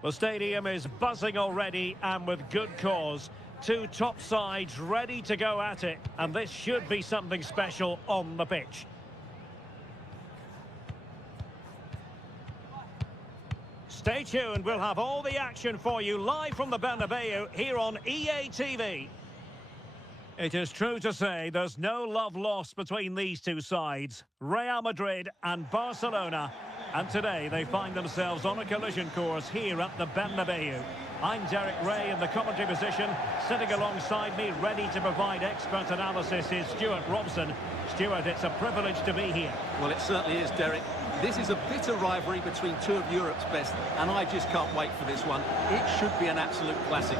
The stadium is buzzing already, and with good cause. Two top sides ready to go at it, and this should be something special on the pitch. Stay tuned, we'll have all the action for you live from the Bernabeu here on EA TV. It is true to say there's no love lost between these two sides, Real Madrid and Barcelona. And today they find themselves on a collision course here at the Bernabeu. I'm Derek Ray in the commentary position. Sitting alongside me, ready to provide expert analysis, is Stuart Robson. Stuart, it's a privilege to be here. Well, it certainly is, Derek. This is a bitter rivalry between two of Europe's best, and I just can't wait for this one. It should be an absolute classic.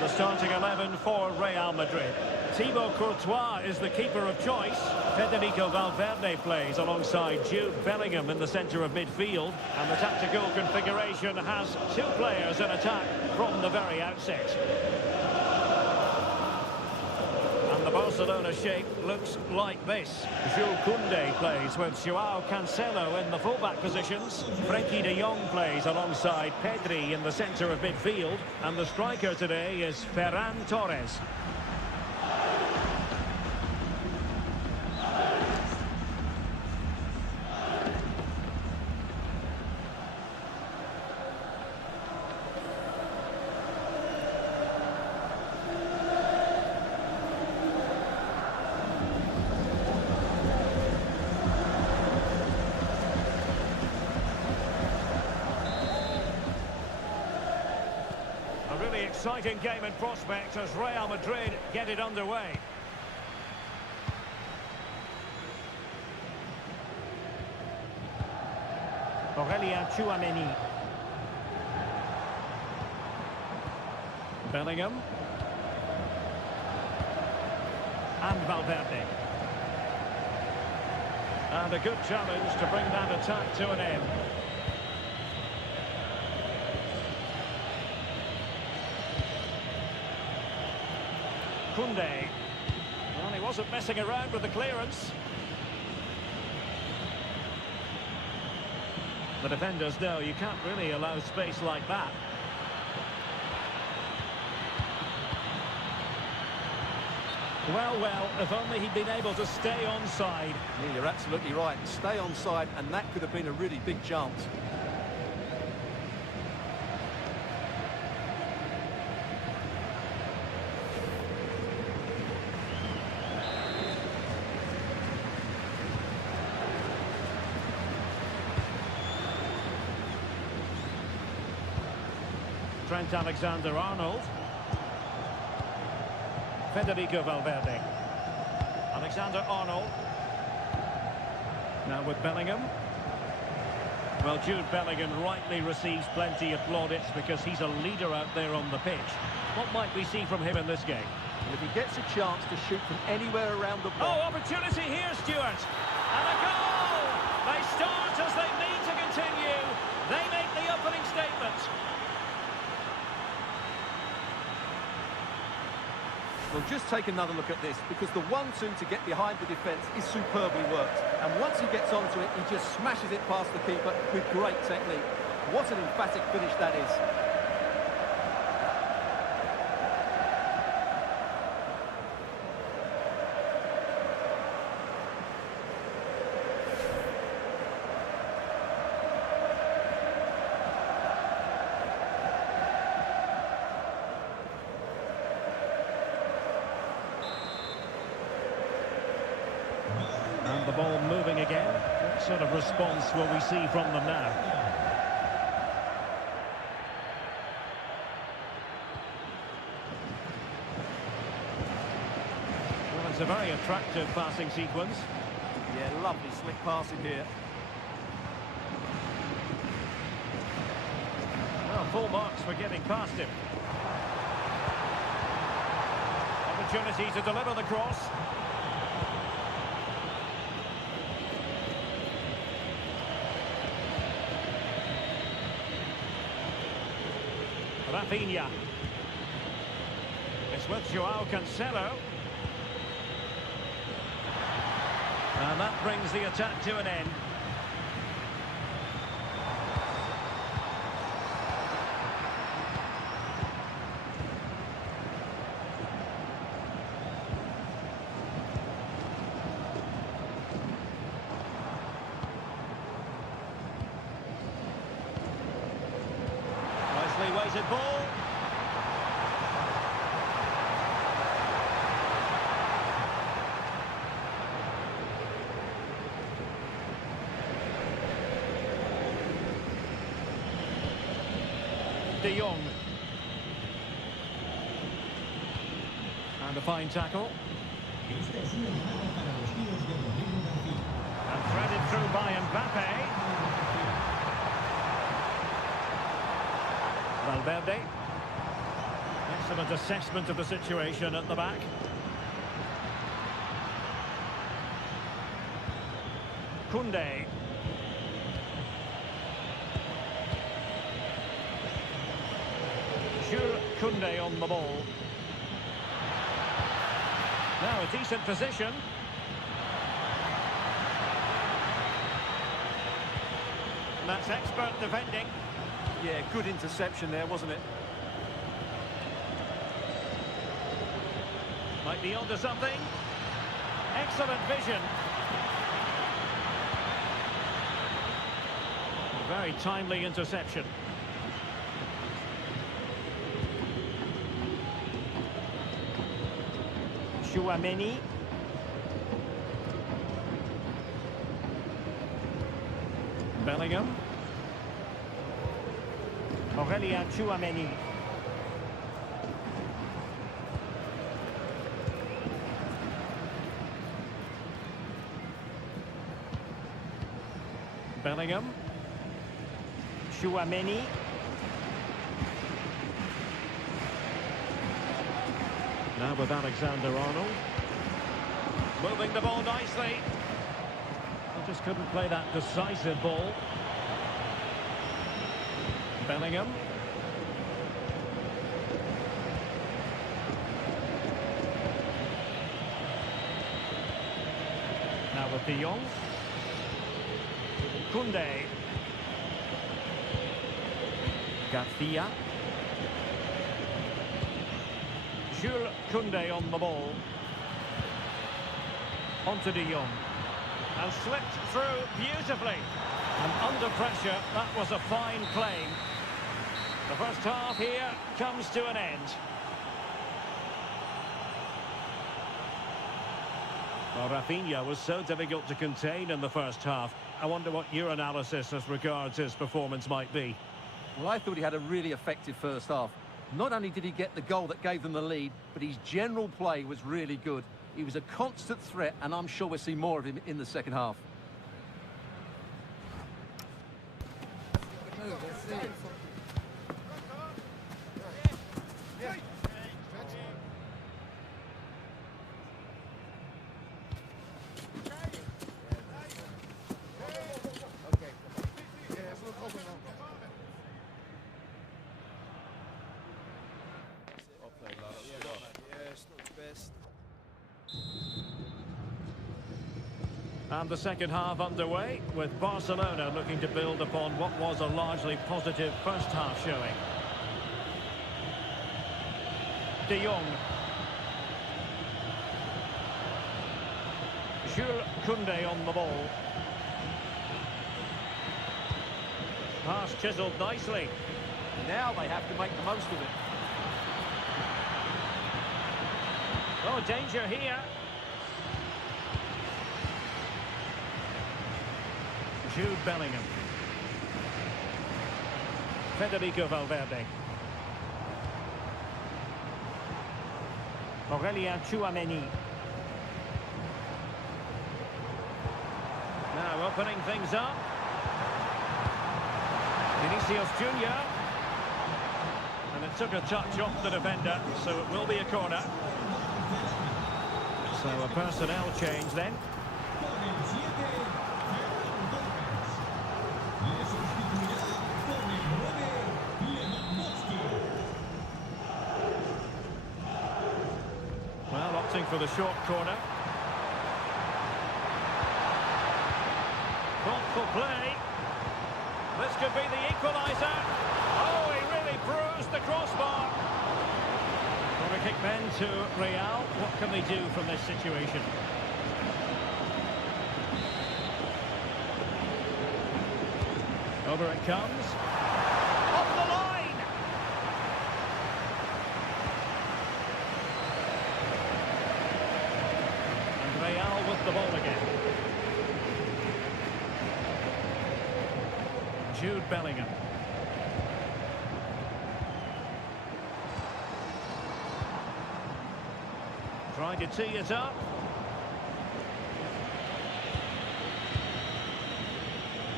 The starting 11 for Real Madrid. Thibaut Courtois is the keeper of choice. Federico Valverde plays alongside Jude Bellingham in the centre of midfield. And the tactical configuration has two players in attack from the very outset. And the Barcelona shape looks like this. Jules Koundé plays with Joao Cancelo in the fullback positions. Frenkie de Jong plays alongside Pedri in the centre of midfield. And the striker today is Ferran Torres. Exciting game in prospect as Real Madrid get it underway. Aurélien Tchouaméni. Bellingham. And Valverde. And a good challenge to bring that attack to an end. Koundé. Well, he wasn't messing around with the clearance. The defenders know you can't really allow space like that. Well, if only he'd been able to stay onside. Yeah, you're absolutely right. Stay onside, and that could have been a really big chance. Trent Alexander-Arnold. Federico Valverde. Alexander-Arnold. Now with Bellingham. Well, Jude Bellingham rightly receives plenty of plaudits because he's a leader out there on the pitch. What might we see from him in this game? And if he gets a chance to shoot from anywhere around the block... Oh, opportunity here, Stuart! And a goal! They start as they need to continue. They make the opening statement. Well, just take another look at this, because the 1-2 to get behind the defence is superbly worked. And once he gets onto it, he just smashes it past the keeper with great technique. What an emphatic finish that is. And the ball moving again. What sort of response will we see from them now? a very attractive passing sequence. Yeah, lovely slick passing here. Well, full marks for getting past him. Opportunity to deliver the cross. Rafinha. It's with Joao Cancelo. And that brings the attack to an end. Nicely weighted ball. De Jong. And a fine tackle. And threaded through by Mbappe. Valverde. Excellent assessment of the situation at the back. Koundé. Koundé on the ball. Now a decent position. And that's expert defending. Yeah, good interception there, wasn't it? Might be onto something. Excellent vision. A very timely interception. Chouameni. Bellingham. Aurélien Chouameni. Bellingham. Chouameni. Now with Alexander-Arnold. Moving the ball nicely. They just couldn't play that decisive ball. Bellingham. Now with De Jong. Koundé. Garcia. Jules Koundé on the ball. Onto De Jong. And slipped through beautifully. And under pressure, that was a fine play. The first half here comes to an end. Well, Rafinha was so difficult to contain in the first half. I wonder what your analysis as regards his performance might be. Well, I thought he had a really effective first half. Not only did he get the goal that gave them the lead, but his general play was really good. He was a constant threat, and I'm sure we'll see more of him in the second half. And the second half underway, with Barcelona looking to build upon what was a largely positive first half showing. De Jong. Jules Koundé on the ball. Pass chiselled nicely. Now they have to make the most of it. Oh, danger here. Jude Bellingham. Federico Valverde. Aurélien Chouameni. opening things up. Vinicius Junior. And it took a touch off the defender, so it will be a corner. So a personnel change then. Well, opting for the short corner. Thoughtful play. This could be the equaliser. Oh, he really bruised the crossbar. Corner kick then to Real. What can they do from this situation? Over it comes. Off the line! And Real with the ball again. Jude Bellingham. Trying to tee it up.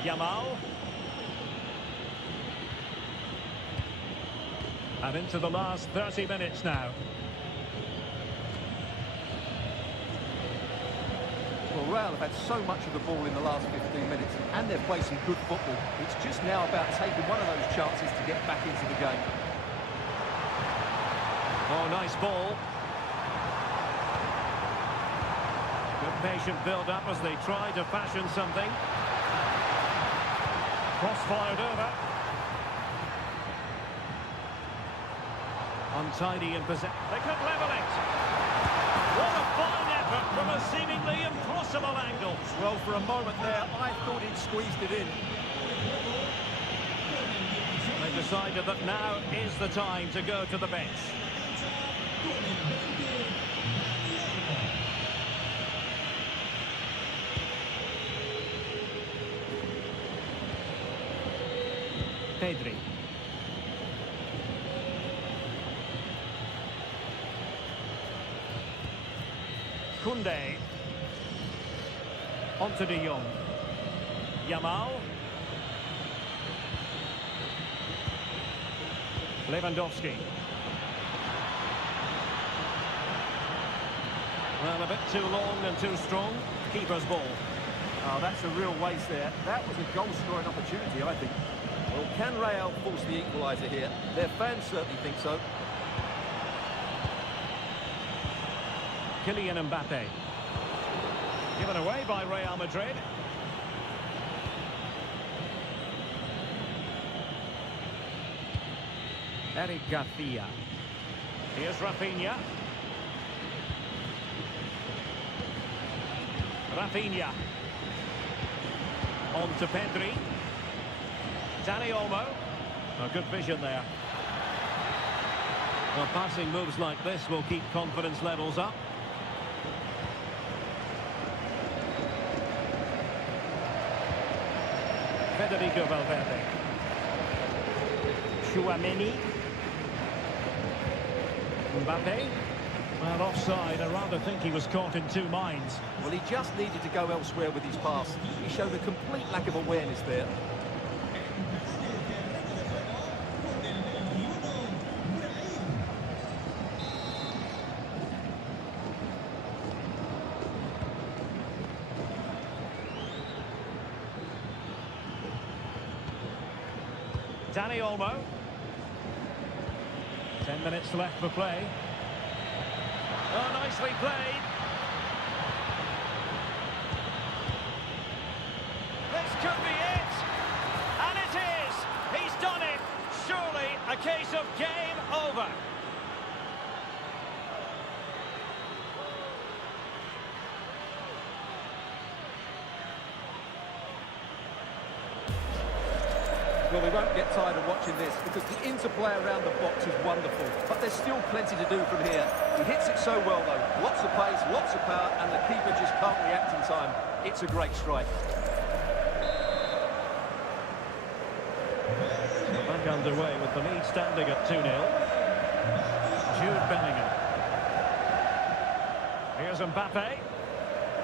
Yamal. And into the last 30 minutes now. Well, Real have had so much of the ball in the last 15 minutes, and they've played some good football. It's just now about taking one of those chances to get back into the game. Oh, nice ball. Good patient build-up as they try to fashion something. Cross-fired over. Untidy in possession. They could level it. What a fine effort from a seemingly impossible angle. Well, for a moment there, I thought he'd squeezed it in. They decided that now is the time to go to the bench. Pedri. Koundé. Onto De Jong. Yamal. Lewandowski. Well, a bit too long and too strong. Keeper's ball. Oh, that's a real waste there. That was a goal-scoring opportunity, I think. Well, can Real force the equaliser here? Their fans certainly think so. Kylian Mbappe. Given away by Real Madrid. Eric Garcia. Here's Rafinha. Rafinha. On to Pedri. Dani Olmo. Oh, good vision there. Well, passing moves like this will keep confidence levels up. Federico Valverde. Tchouaméni. Mbappe. Well, offside. I rather think he was caught in two minds. Well, he just needed to go elsewhere with his pass. He showed a complete lack of awareness there. Dani Olmo. 10 minutes left for play. Oh, nicely played. This could be it. And it is. He's done it. Surely a case of game over. Well, we won't get tired of watching this because the interplay around the box is wonderful. But there's still plenty to do from here. He hits it so well, though. Lots of pace, lots of power, and the keeper just can't react in time. It's a great strike. So back underway with the lead standing at 2-0. Jude Bellingham. Here's Mbappe.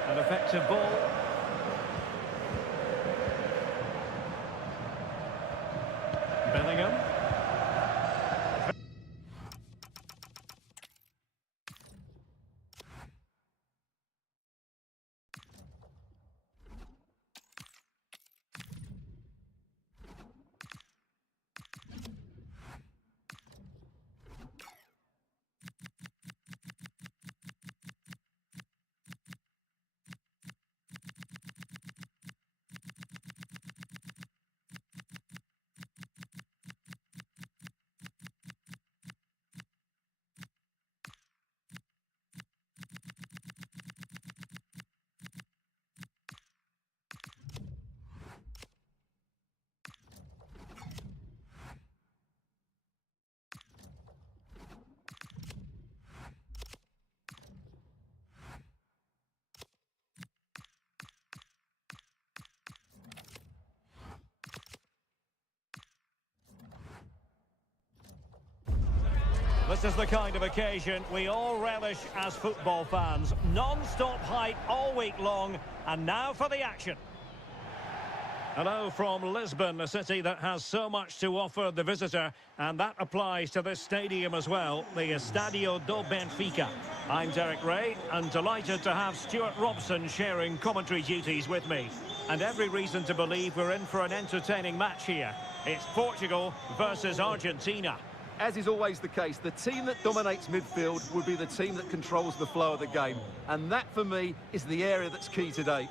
An effective ball. This is the kind of occasion we all relish as football fans. Non-stop hype all week long, and now for the action. Hello from Lisbon, a city that has so much to offer the visitor, and that applies to this stadium as well, the Estádio do Benfica. I'm Derek Ray, and delighted to have Stuart Robson sharing commentary duties with me. And every reason to believe we're in for an entertaining match here. It's Portugal versus Argentina. As is always the case, the team that dominates midfield will be the team that controls the flow of the game. And that, for me, is the area that's key today.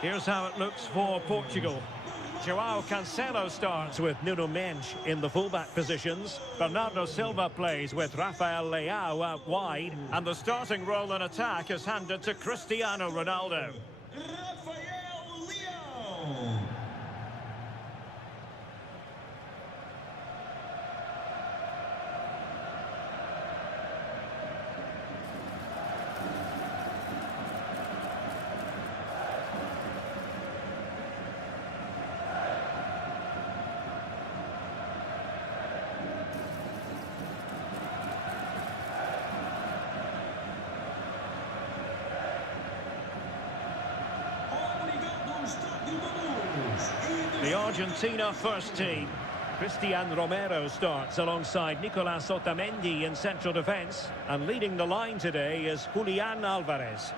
Here's how it looks for Portugal. João Cancelo starts with Nuno Mendes in the fullback positions. Bernardo Silva plays with Rafael Leao out wide. And the starting role in attack is handed to Cristiano Ronaldo. Rafael Leao. The Argentina first team. Cristian Romero starts alongside Nicolas Otamendi in central defence. And leading the line today is Julian Alvarez.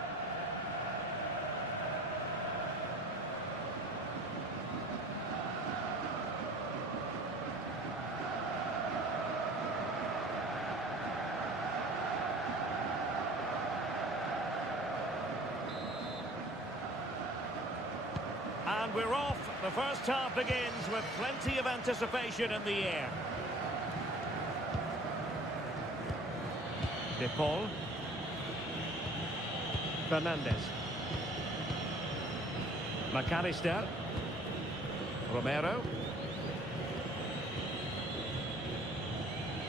And we're off. The first half begins with plenty of anticipation in the air. De Paul. Fernandes. McAllister. Romero.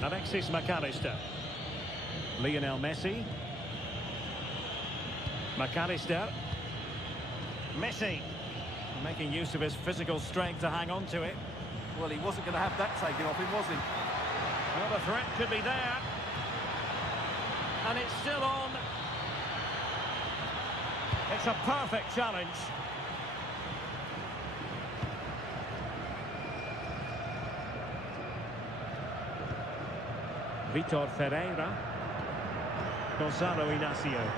Alexis McAllister. Lionel Messi. McAllister. Messi. Making use of his physical strength to hang on to it. Well, he wasn't going to have that taken off him, was he? Well, the threat could be there. And it's still on. It's a perfect challenge. Vitor Ferreira. Gonzalo Inacio.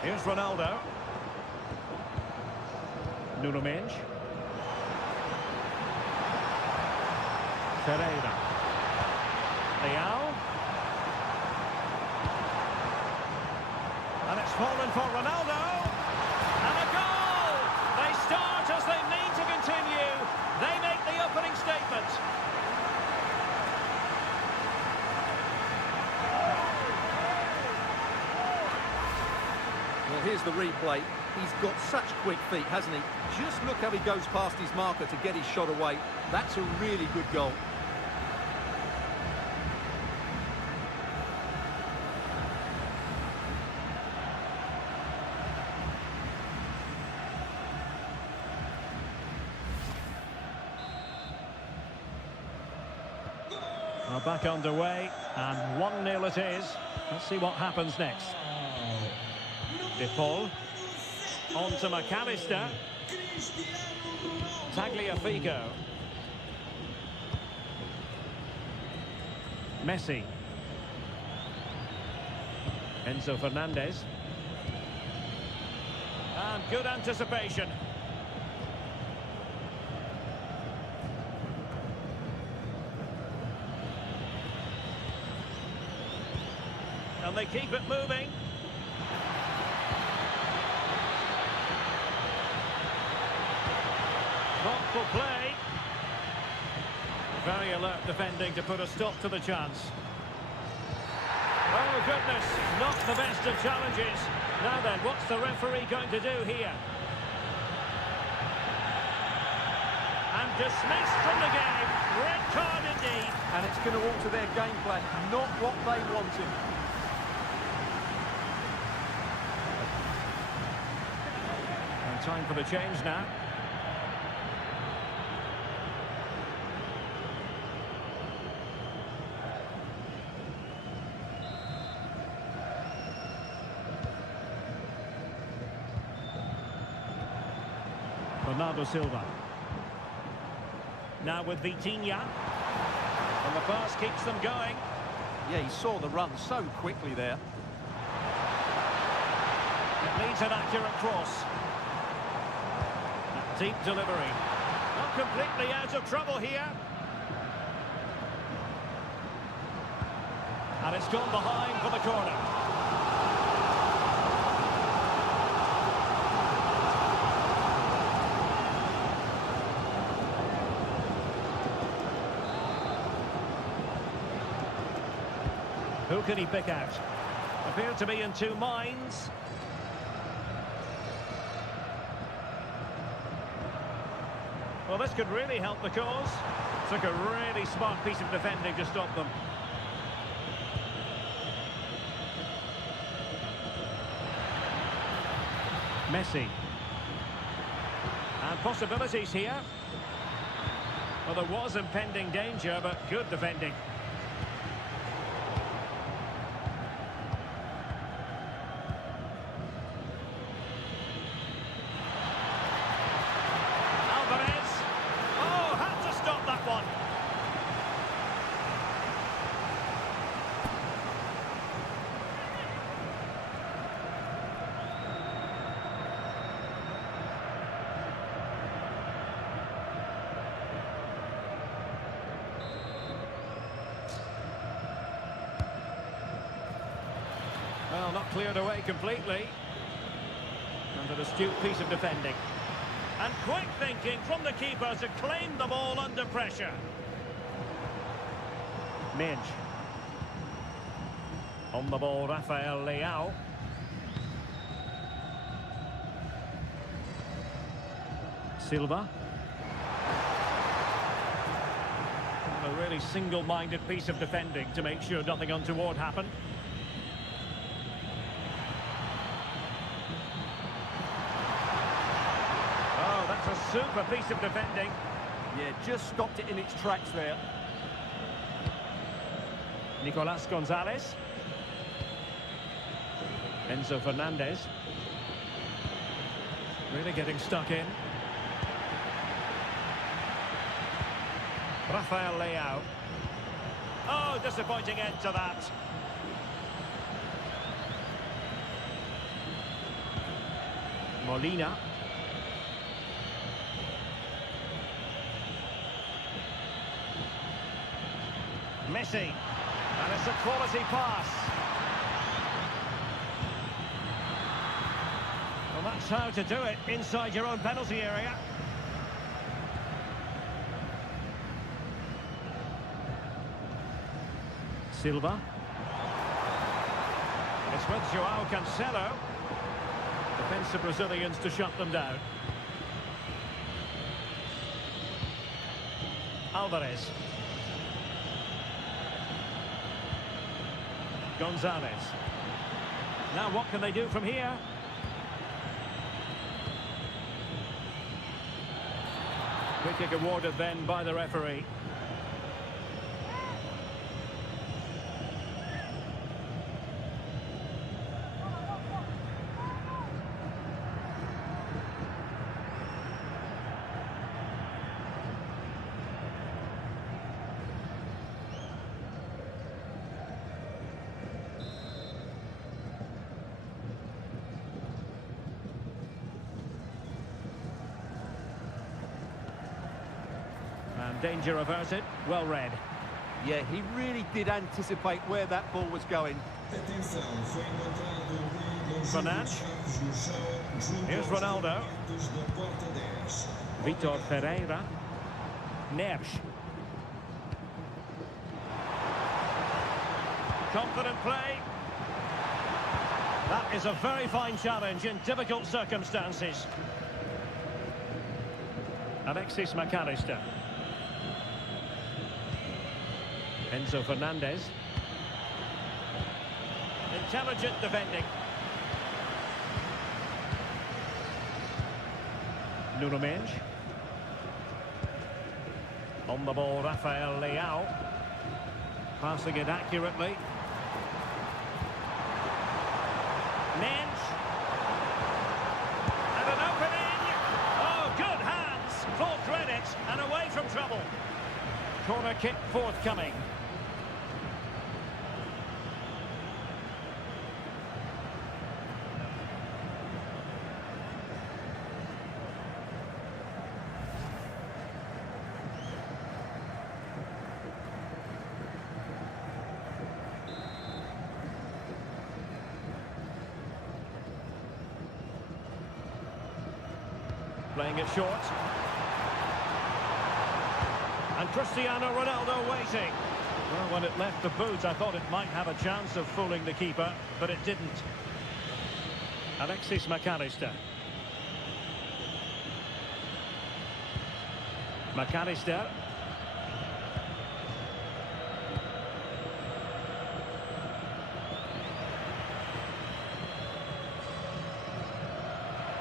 Here's Ronaldo. Nuno Mendes. Ferreira. Leao. And it's fallen for Ronaldo. And a goal! They start as they mean to continue. They make the opening statement. Well, here's the replay. He's got such quick feet, hasn't he? Just look how he goes past his marker to get his shot away. That's a really good goal. Well, back underway, and 1-0 it is. Let's see what happens next. De Paul. On to McAllister. Tagliafico. Messi. Enzo Fernandez. And good anticipation. they keep it moving? Thoughtful play. Very alert defending to put a stop to the chance. Oh, goodness, not the best of challenges. Now then, what's the referee going to do here? And dismissed from the game. Red card indeed. And it's going to alter their game plan, not what they wanted. And time for the change now. Bernardo Silva. Now with Vitinha. And the pass keeps them going. Yeah, he saw the run so quickly there. It needs an accurate cross. Deep delivery. Not completely out of trouble here. And it's gone behind for the corner. Who can he pick out? Appear to be in two minds. Well, this could really help the cause. Took a really smart piece of defending to stop them. Messi. And possibilities here. Well, there was impending danger, but good defending. Well, not cleared away completely. And an astute piece of defending. And quick thinking from the keeper to claim the ball under pressure. Midge. On the ball, Rafael Leao. Silva. And a really single-minded piece of defending to make sure nothing untoward happened. Oh, that's a super piece of defending. Yeah, just stopped it in its tracks there. Nicolas Gonzalez. Enzo Fernandez. Really getting stuck in. Rafael Leao. Oh, disappointing end to that. Molina. Messi. And it's a quality pass. Well, that's how to do it inside your own penalty area. Silva. It's with Joao Cancelo. Defensive Brazilians to shut them down. Alvarez. Gonzalez. Now what can they do from here? Free kick awarded then by the referee. And danger averted, well read. Yeah, he really did anticipate where that ball was going. Atenção, foi encontrado um conjunto de Fernandes. chaves no chão junto Here's aos Ronaldo. elementos da porta 10. Vitor Ferreira. Neres. Confident play. That is a very fine challenge in difficult circumstances. Alexis McAllister. Enzo Fernandez. Intelligent defending. Nuno Mendes. On the ball, Rafael Leao. Passing it accurately. Mendes. And an opening. Oh, good hands. Full credit and away from trouble. Corner kick forthcoming. Playing it short. And Cristiano Ronaldo waiting. Well, when it left the boot, I thought it might have a chance of fooling the keeper, but it didn't. Alexis McAllister. McAllister.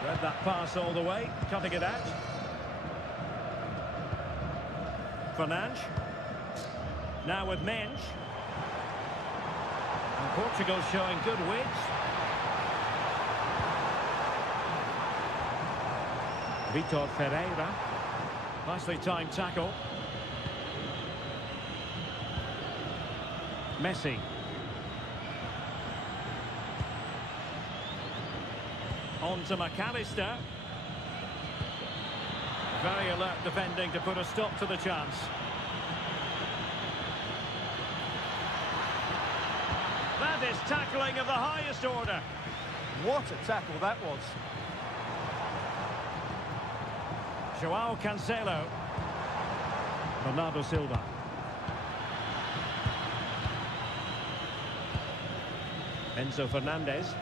Read that pass all the way, cutting it out. Fernandes. Now with Mendes. And Portugal showing good width. Vitor Ferreira. Nicely timed tackle. Messi. On to McAllister. Very alert defending to put a stop to the chance. That is tackling of the highest order. What a tackle that was. João Cancelo. Bernardo Silva. Enzo Fernandez.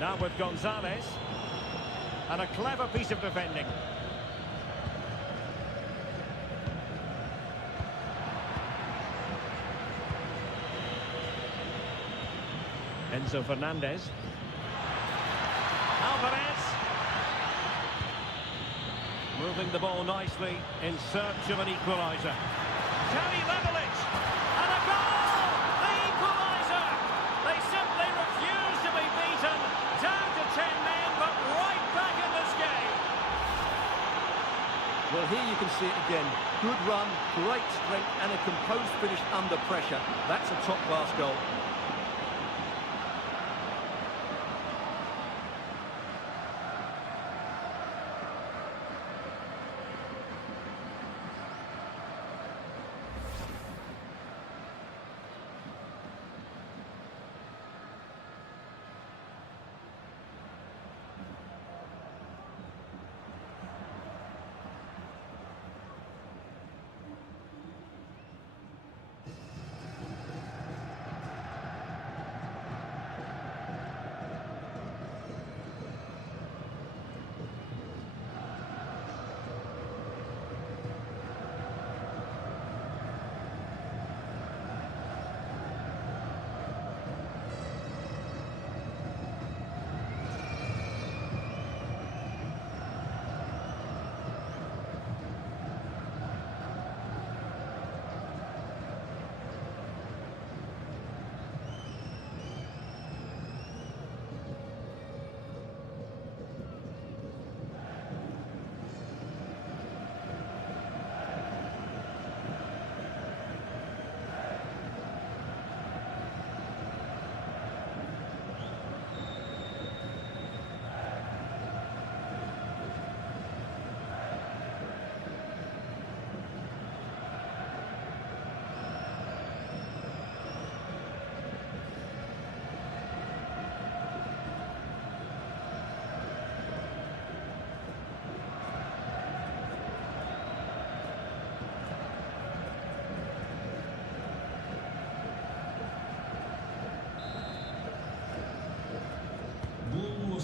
Now with Gonzalez. And a clever piece of defending. Enzo Fernandez. Alvarez. Moving the ball nicely in search of an equaliser. Can he level it? And a goal! The equaliser! They simply refuse to be beaten. Down to 10 men, but right back in this game. Well, here you can see it again. Good run, great strength, and a composed finish under pressure. That's a top-class goal.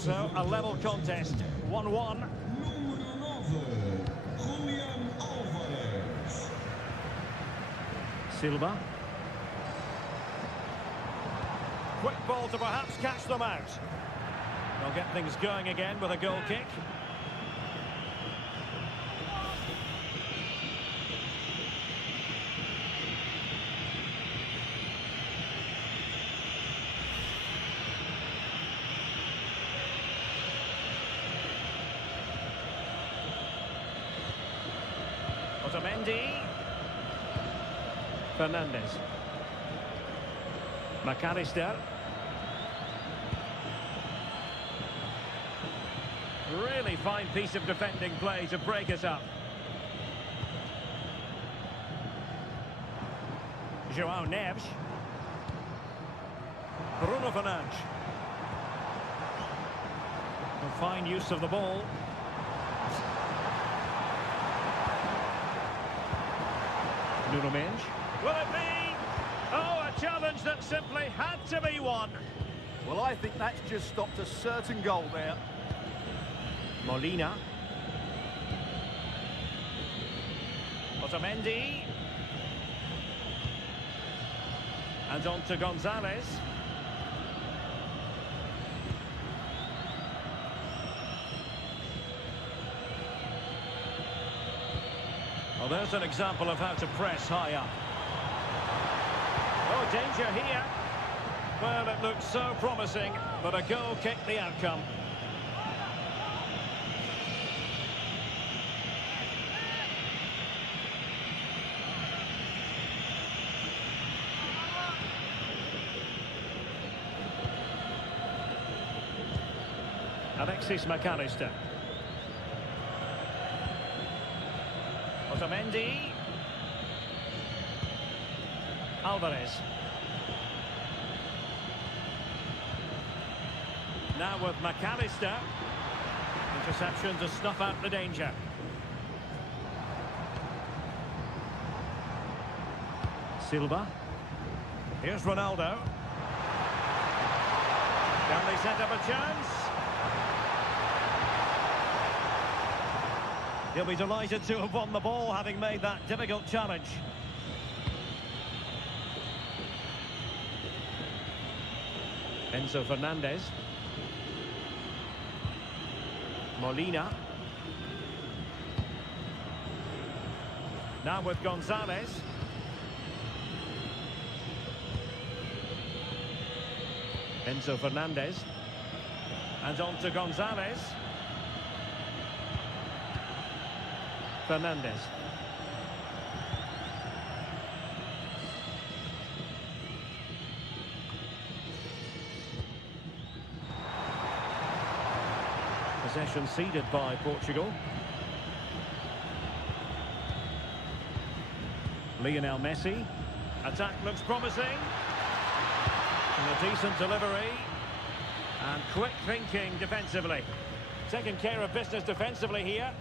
So, a level contest, 1-1. Número 9, Julian Álvarez. Silva. Quick ball to perhaps catch them out. They'll get things going again with a goal kick. Otamendi. Fernandes. McAllister. Really fine piece of defending play to break us up. João Neves. Bruno Fernandes. A fine use of the ball. Nuno Mendes. Will it be? Oh, a challenge that simply had to be won. Well, I think that's just stopped a certain goal there. Molina. Otamendi. And on to Gonzalez. Well, there's an example of how to press high up. Oh, danger here. Well, it looked so promising, but a goal kicked the outcome. Alexis McAllister. Otamendi. Alvarez. Now with McAllister. Interception to snuff out the danger. Silva. Here's Ronaldo. Can they set up a chance? He'll be delighted to have won the ball, having made that difficult challenge. Enzo Fernandez. Molina. Now with Gonzalez. Enzo Fernandez. And on to Gonzalez. Fernandez. Possession ceded by Portugal. Lionel Messi. Attack looks promising. And a decent delivery. And quick thinking defensively. Taking care of business defensively here.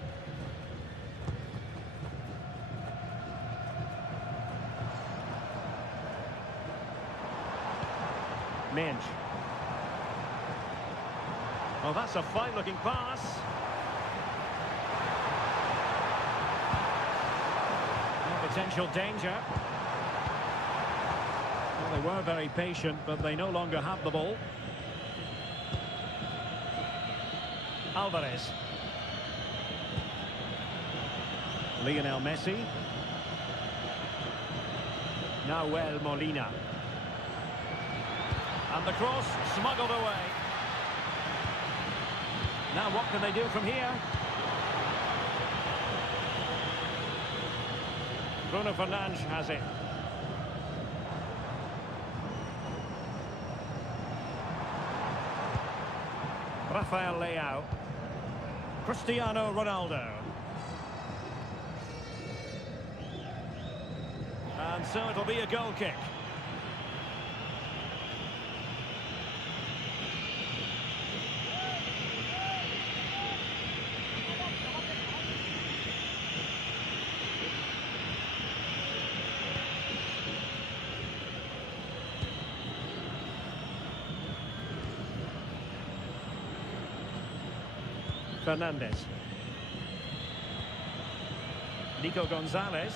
Mendes. Well, that's a fine-looking pass. No potential danger. Well, they were very patient, but they no longer have the ball. Alvarez. Lionel Messi. Nahuel Molina. And the cross smuggled away. Now what can they do from here? Bruno Fernandes has it. Rafael Leao. Cristiano Ronaldo. And so it'll be a goal kick. Fernandez. Nico Gonzalez.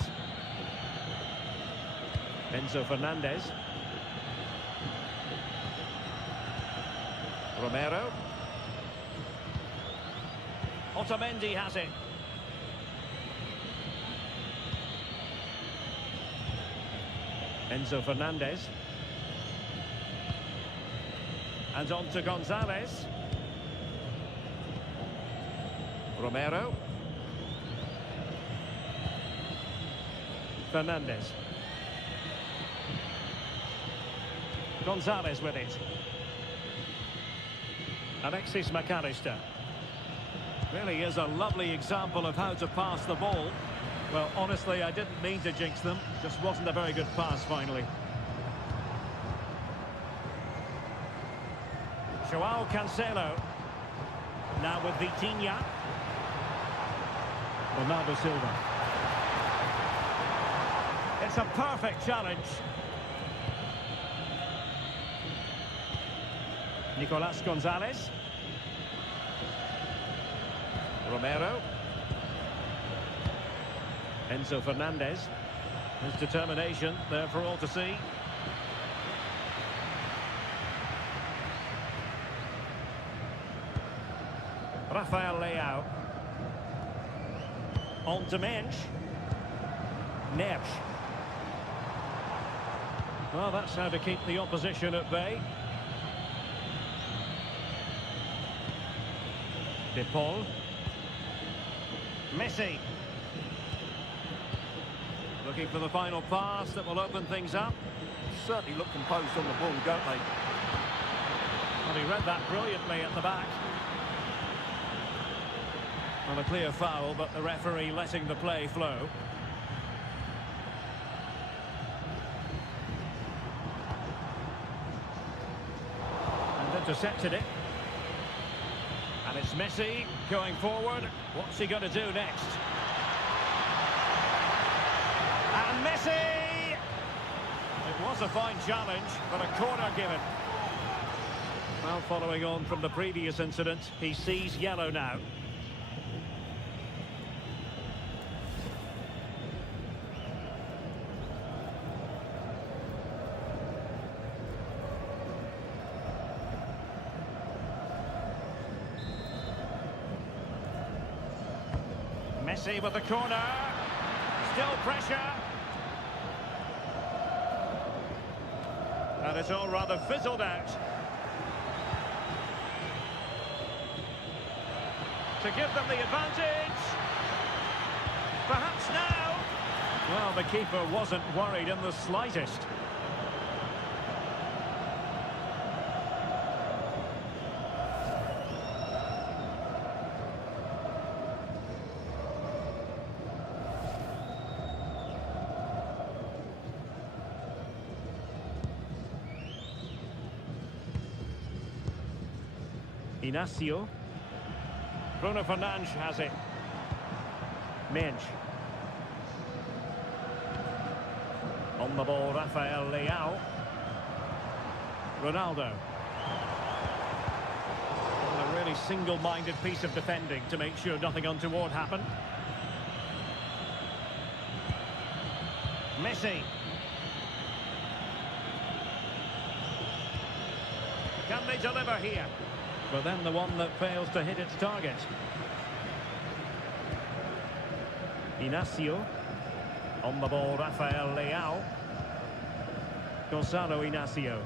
Enzo Fernandez. Romero. Otamendi has it. Enzo Fernandez. And on to Gonzalez. Romero. Fernandez. Gonzalez with it. Alexis McAllister. Really is a lovely example of how to pass the ball. Well, honestly, I didn't mean to jinx them. Just wasn't a very good pass, finally. Joao Cancelo. Now with Vitinha. Ronaldo Silva. It's a perfect challenge. Nicolas Gonzalez. Romero. Enzo Fernandez. His determination there for all to see. Rafael Leao. On to Mensch. Neves. Well, that's how to keep the opposition at bay. De Paul. Messi. Looking for the final pass that will open things up. Certainly look composed on the ball, don't they? Well, he read that brilliantly at the back. Well, a clear foul, but the referee letting the play flow. And intercepted it. And it's Messi going forward. What's he going to do next? And Messi! It was a fine challenge, but a corner given. Well, following on from the previous incident, he sees yellow now. Messi with the corner. Still pressure. And it's all rather fizzled out. To give them the advantage. Perhaps now. Well, the keeper wasn't worried in the slightest. Inacio. Bruno Fernandes has it. Mensch. On the ball, Rafael Leao. Ronaldo. And a really single-minded piece of defending to make sure nothing untoward happened. Messi. Can they deliver here? But then the one that fails to hit its target. Inacio. On the ball, Rafael Leao. Gonzalo Inacio.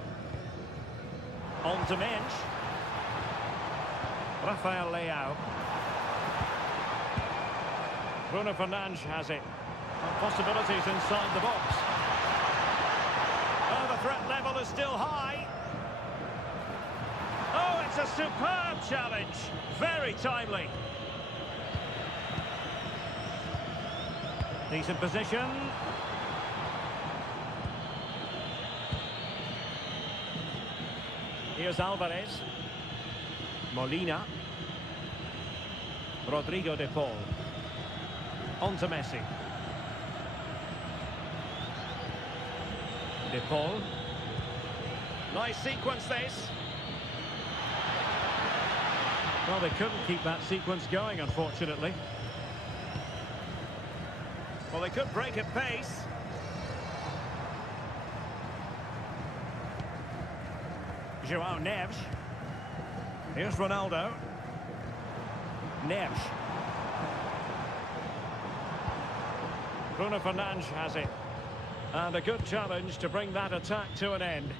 On to Mensch. Rafael Leao. Bruno Fernandes has it. Possibilities inside the box. Oh, the threat level is still high. Oh, it's a superb challenge. Very timely. Decent position. Here's Alvarez. Molina. Rodrigo de Paul. On to Messi. De Paul. Nice sequence this. Well, they couldn't keep that sequence going, unfortunately. Well, they could break at pace. João Neves. Here's Ronaldo. Neves. Bruno Fernandes has it. And a good challenge to bring that attack to an end.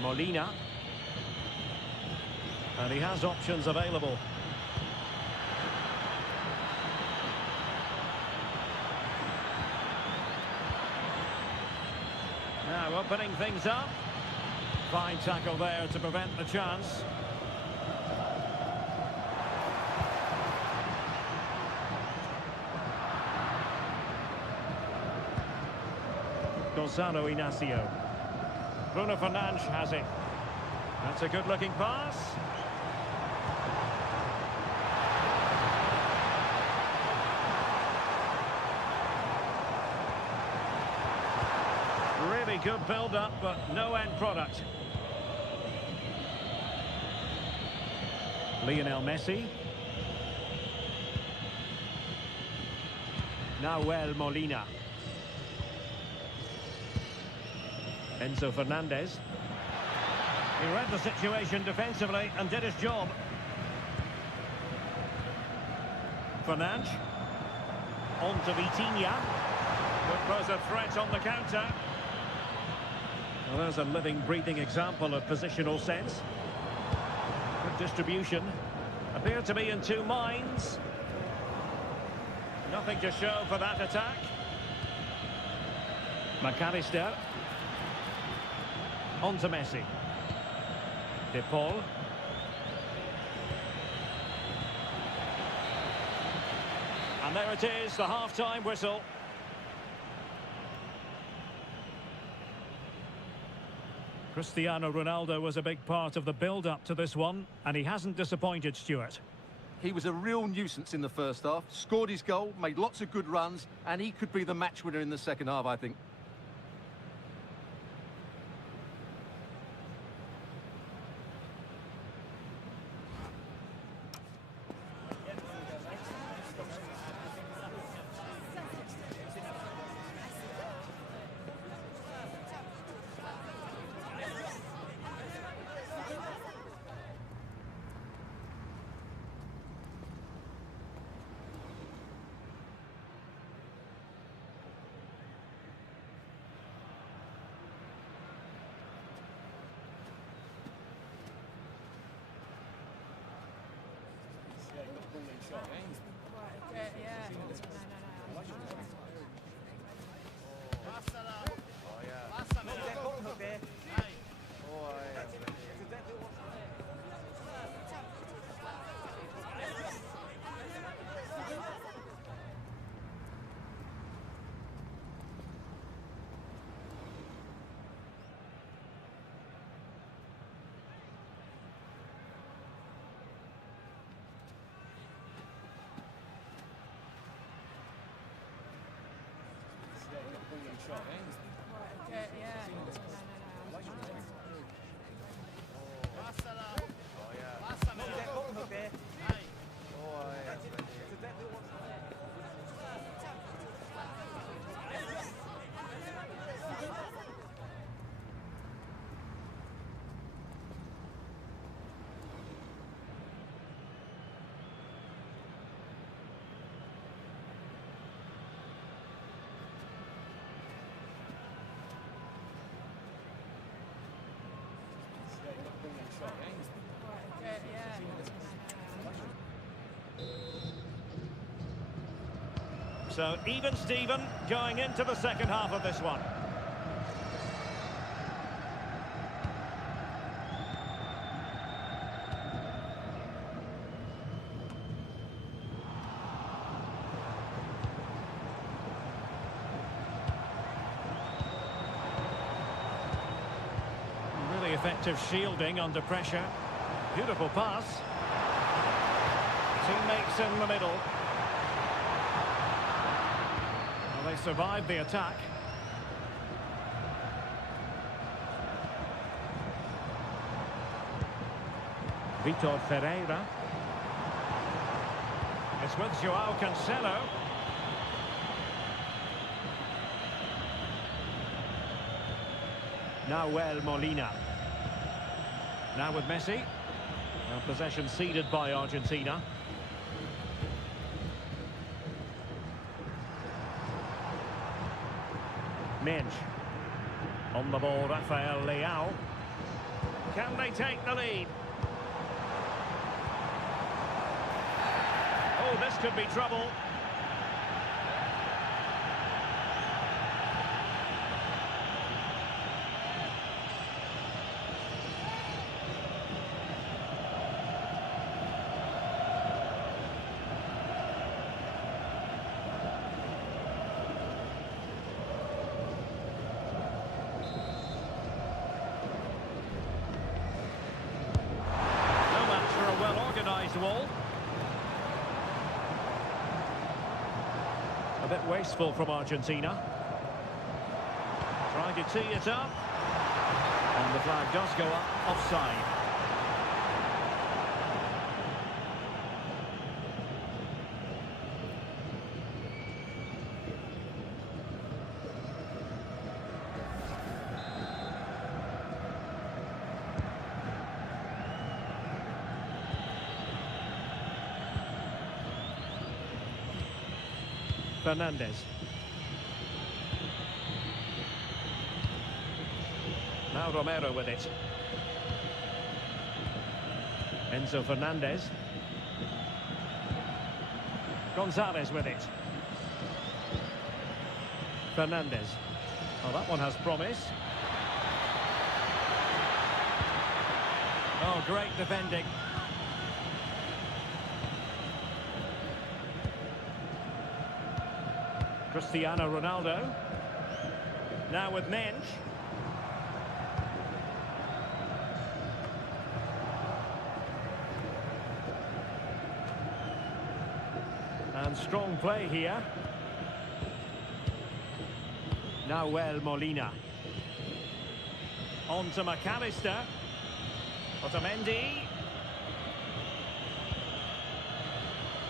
Molina. And he has options available. Now opening things up. Fine tackle there to prevent the chance. Gonzalo Inacio. Bruno Fernandes has it. That's a good-looking pass. Really good build-up, but no end product. Lionel Messi. Nahuel Molina. Enzo Fernandez. He read the situation defensively and did his job. Fernandes. On to Vitinha. Could pose a threat on the counter. Well, there's a living, breathing example of positional sense. Good distribution. Appeared to be in two minds. Nothing to show for that attack. McAllister. On to Messi. De Paul. And there it is, the half-time whistle. Cristiano Ronaldo was a big part of the build-up to this one, and he hasn't disappointed, Stuart. He was a real nuisance in the first half, scored his goal, made lots of good runs, and he could be the match winner in the second half, I think. So even Steven going into the second half of this one. Really effective shielding under pressure. Beautiful pass. Teammates in the middle. They survived the attack. Vitor Ferreira. It's with Joao Cancelo. Nahuel Molina. Now with Messi. Now possession ceded by Argentina. Mensch. On the ball, Rafael Leao. Can they take the lead? Oh, this could be trouble. Well-organised wall. A bit wasteful from Argentina. Trying to tee it up. And the flag does go up, offside. Fernandez. Now Romero with it. Enzo Fernandez. Gonzalez with it. Fernandez. Oh, that one has promise. Oh, great defending. Cristiano Ronaldo. Now with Mensch. And strong play here. Nahuel Molina. On to McAllister. Otamendi.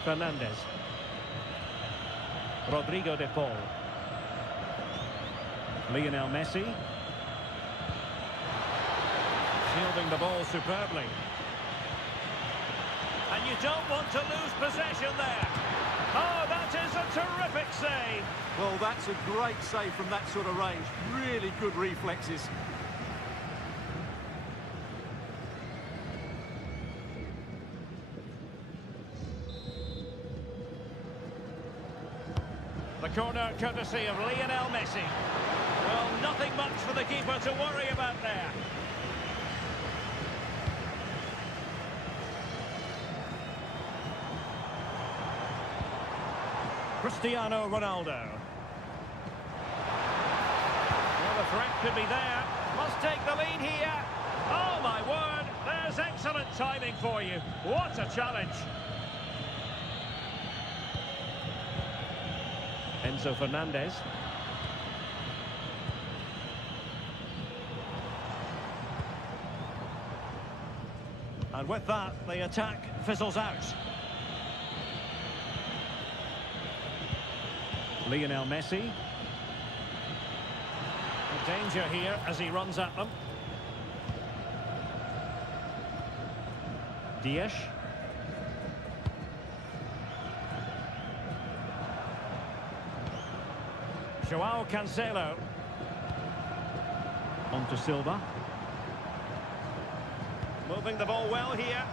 Fernandez. Rodrigo de Paul. Lionel Messi. Shielding the ball superbly. And you don't want to lose possession there. Oh, that is a terrific save. Well, that's a great save from that sort of range. Really good reflexes. The corner courtesy of Lionel Messi. Well, nothing much for the keeper to worry about there. Cristiano Ronaldo. Well, the threat could be there. Must take the lead here. Oh, my word. There's excellent timing for you. What a challenge. Enzo Fernandez. And with that, the attack fizzles out. Lionel Messi. A danger here as he runs at them. Dias. Joao Cancelo. On to Silva. Moving the ball well here.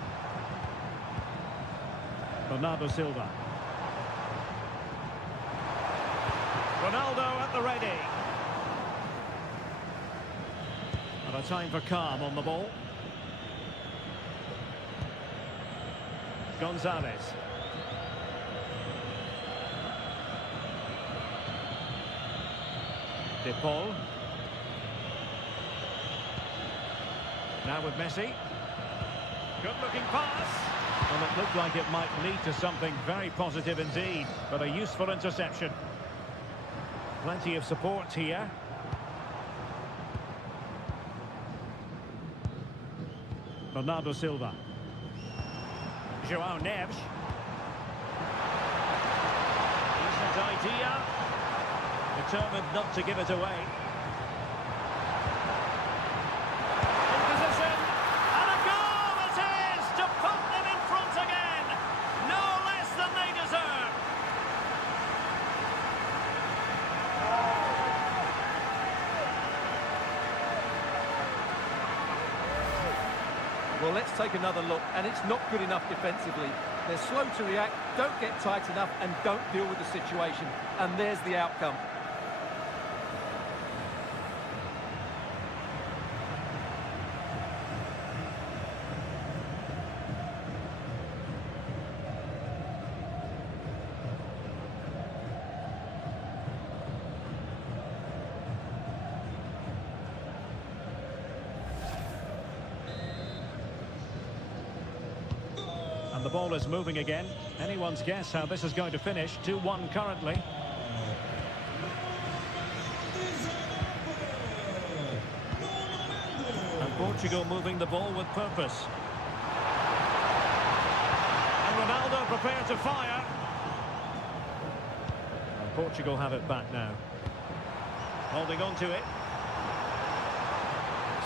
Bernardo Silva. Ronaldo at the ready. And a time for calm on the ball. Gonzalez. De Paul. Now with Messi. Good looking pass. And it looked like it might lead to something very positive indeed, but a useful interception. Plenty of support here. Bernardo Silva. João Neves. Decent idea. Determined not to give it away. In position. And a goal it is to put them in front again. No less than they deserve. Well, let's take another look, and it's not good enough defensively. They're slow to react, don't get tight enough, and don't deal with the situation. And there's the outcome. And the ball is moving again. Anyone's guess how this is going to finish. 2-1 currently. And Portugal moving the ball with purpose. And Ronaldo prepared to fire. And Portugal have it back now. Holding on to it.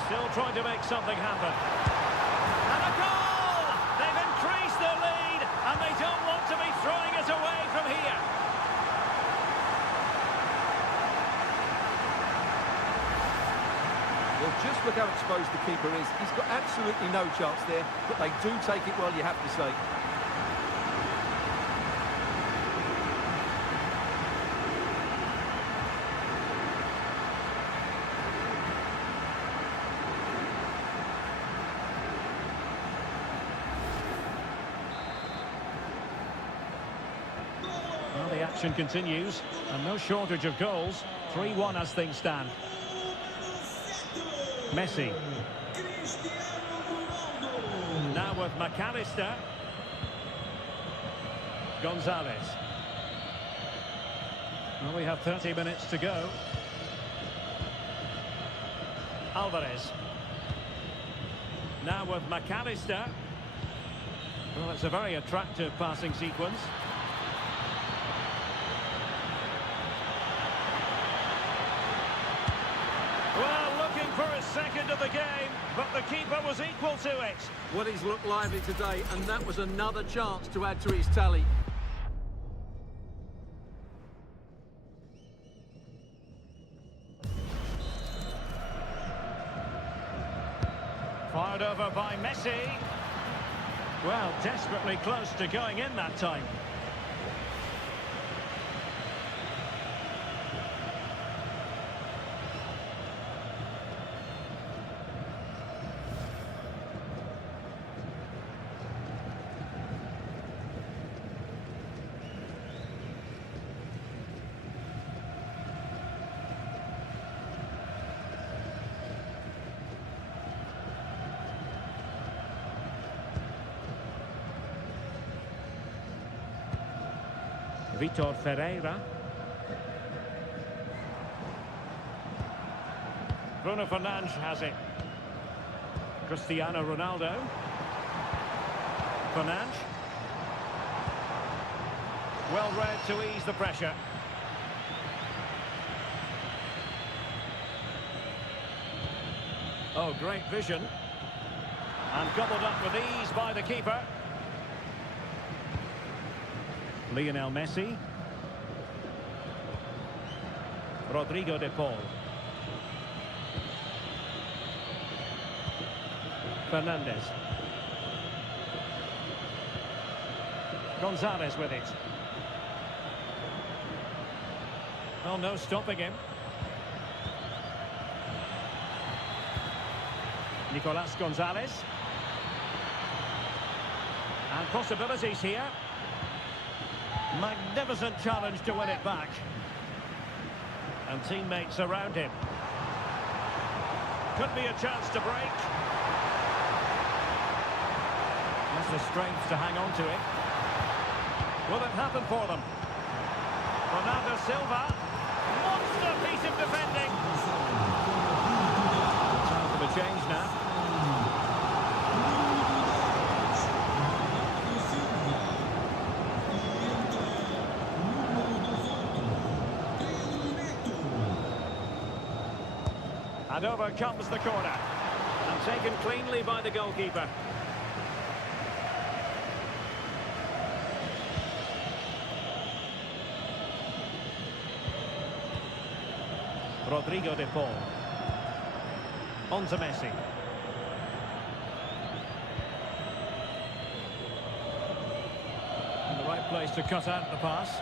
Still trying to make something happen. And a goal! They've increased their lead, and they don't want to be throwing it away from here. Well, just look how exposed the keeper is. He's got absolutely no chance there, but they do take it well, you have to say. Well, the action continues, and no shortage of goals. 3-1 as things stand. Messi. Cristiano Ronaldo. Now with McAllister. Gonzalez. Well, we have 30 minutes to go. Alvarez. Now with McAllister. Well, it's a very attractive passing sequence. Well, looking for his second of the game, but the keeper was equal to it. Well, he's looked lively today, and that was another chance to add to his tally. Fired over by Messi. Well, desperately close to going in that time. Vitor Ferreira. Bruno Fernandes has it. Cristiano Ronaldo. Fernandes. Well read to ease the pressure. Oh, great vision. And gobbled up with ease by the keeper. Lionel Messi. Rodrigo de Paul. Fernandes. Gonzalez with it. Oh, no stopping him. Nicolas Gonzalez. And possibilities here. Magnificent challenge to win it back. And teammates around him. Could be a chance to break. Has the strength to hang on to it. Will it happen for them? Bernardo Silva. Monster piece of defending. Time for the change now. And over comes the corner. And taken cleanly by the goalkeeper. Rodrigo de Paul. On to Messi. In the right place to cut out the pass.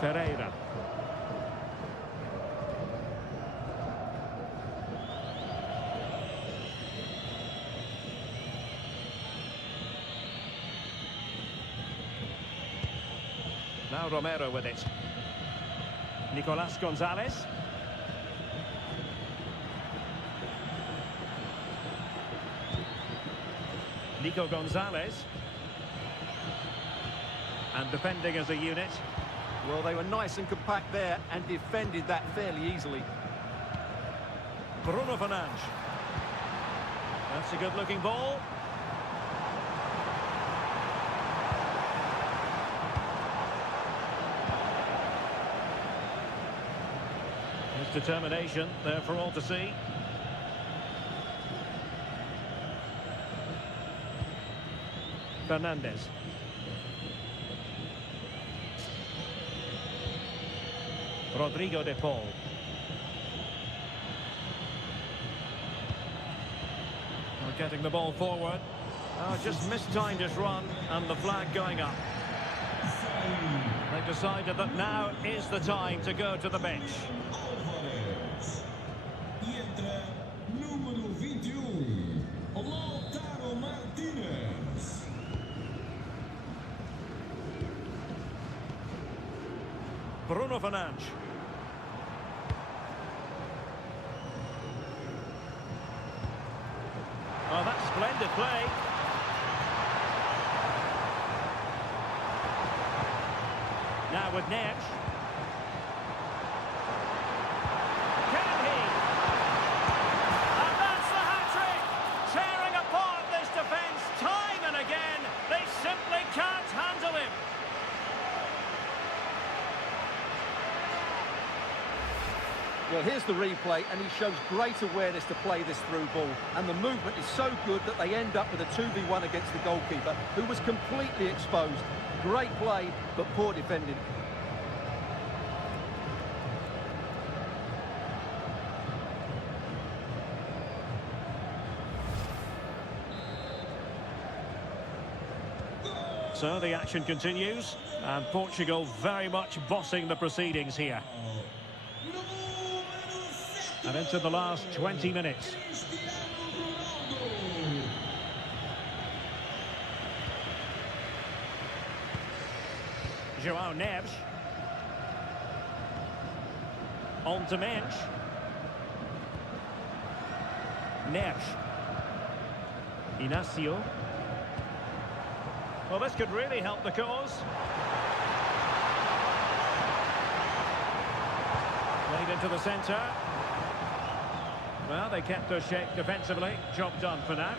Ferreira. Now Romero with it. Nicolas Gonzalez. Nico Gonzalez. And defending as a unit. Well, they were nice and compact there and defended that fairly easily. Bruno Fernandes. That's a good-looking ball. His determination there for all to see. Fernandes. Rodrigo de Paul. We're getting the ball forward. Oh, just mistimed his run and the flag going up. They've decided that now is the time to go to the bench. E entra número 21, Lautaro Martínez. Bruno Fernandes. Oh, that's splendid play. Now with Neves. Can he? And that's the hat-trick! Tearing apart this defence time and again. They simply can't handle him. Well, here's the replay, and he shows great awareness to play this through ball. And the movement is so good that they end up with a 2v1 against the goalkeeper, who was completely exposed. Great play, but poor defending. So the action continues, and Portugal very much bossing the proceedings here. And into the last 20 minutes. João Neves. On to Mensch. Neves. Inacio. Well, this could really help the cause. Played into the centre. Well, they kept their shape defensively. Job done for now.